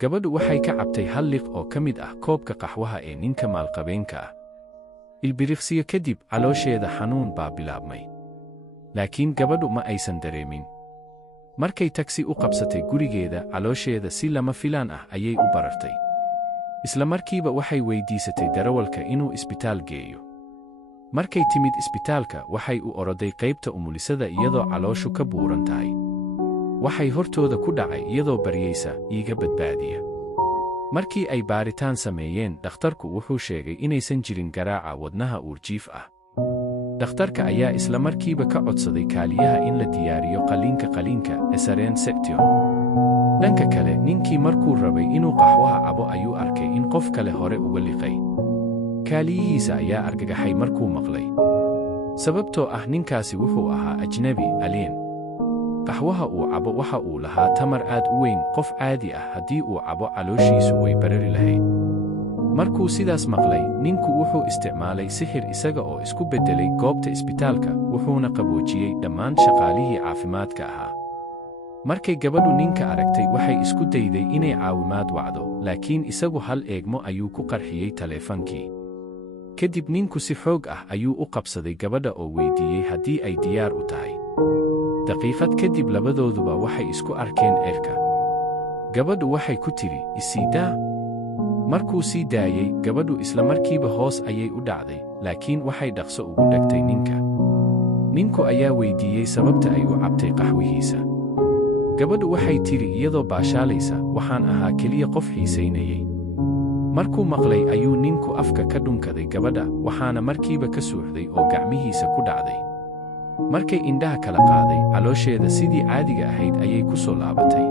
Gabadhu waxay ka cabtay hal liq oo ka mid ah koobka qaxwaha ee ninka maalqabeenka ah. Ilbiriqsiyo kadib caloosheeda xanuun baa bilaabmay. Laakiin gabadhu ma aysan dareemin. Markay tagsi u qabsatay gurigeeda, caloosheeda si lama filaan ah ayay u barartay. Isla markiiba waxay weydiisatay darawalka inuu isbitaal geeyo. Markay timid isbitaalka, waxay u oroday qaybta umulisada iyadoo calooshu ka buuran tahay. Waxay hortooda ku dhacay iyadoo baryaysa, iiga badbaadiya. Markii ay baaritaan sameeyeen, dhakhtarku wuxuu sheegay inaysan jirin garaaca wadnaha uurjiif ah. Dhakhtarka ayaa isla markiiba ka codsaday kaaliyaha in la diyaariyo qaliinka cesarean section. Dhanka kale, ninkii markuu rabay inuu qaxwaha cabo ayuu arkay in qof kale hore uga liqay. Kaaliyihiisa ayaa argagaxay markuu maqlay. Sababtoo ah ninkaasi wuxuu ahaa ajnabi, alien. Qaxwaha uu cabo waxa uu lahaa tamar aad u weyn, qof caadi ah haddii uu cabo calooshiisu way barari lahayd. Markuu sidaas maqlay, ninku wuxuu isticmaalay sixir isaga oo isku beddelay goobta isbitaalka, wuxuuna qaboojiyey dhammaan shaqaalihii caafimaadka ahaa. Markay gabadhu ninka aragtay, waxay isku dayday inay caawimaad wacdo, laakiin isagu hal eegmo ayuu ku qarxiyey taleefankii. Kadib ninku si xoog ah ayuu u qabsaday gabadha oo weydiiyey haddii ay diyaar u tahay. Daqiiqad kadib labadooduba waxay isku arkeen cirka. Gabadhu waxay ku tidhi, isii daa. Markuu sii daayey, gabadhu isla markiiba hoos ayay u dhacday, laakiin waxay dhaqso ugu dhagtay ninka. Ninku ayaa weydiiyey sababta ay u cabtay qaxwihiisa. Gabadhu waxay tidhi iyadoo baashaalaysa, waxaan ahaa keliya qof xiisaynayay. Markuu maqlay ayuu ninku afka ka dhunkaday gabadha, waxaana markiiba ka suuxday oo gacmihiisa ku dhacday. Markay indhaha kala qaaday, caloosheeda sidii caadiga ahayd ayay ku soo laabatay.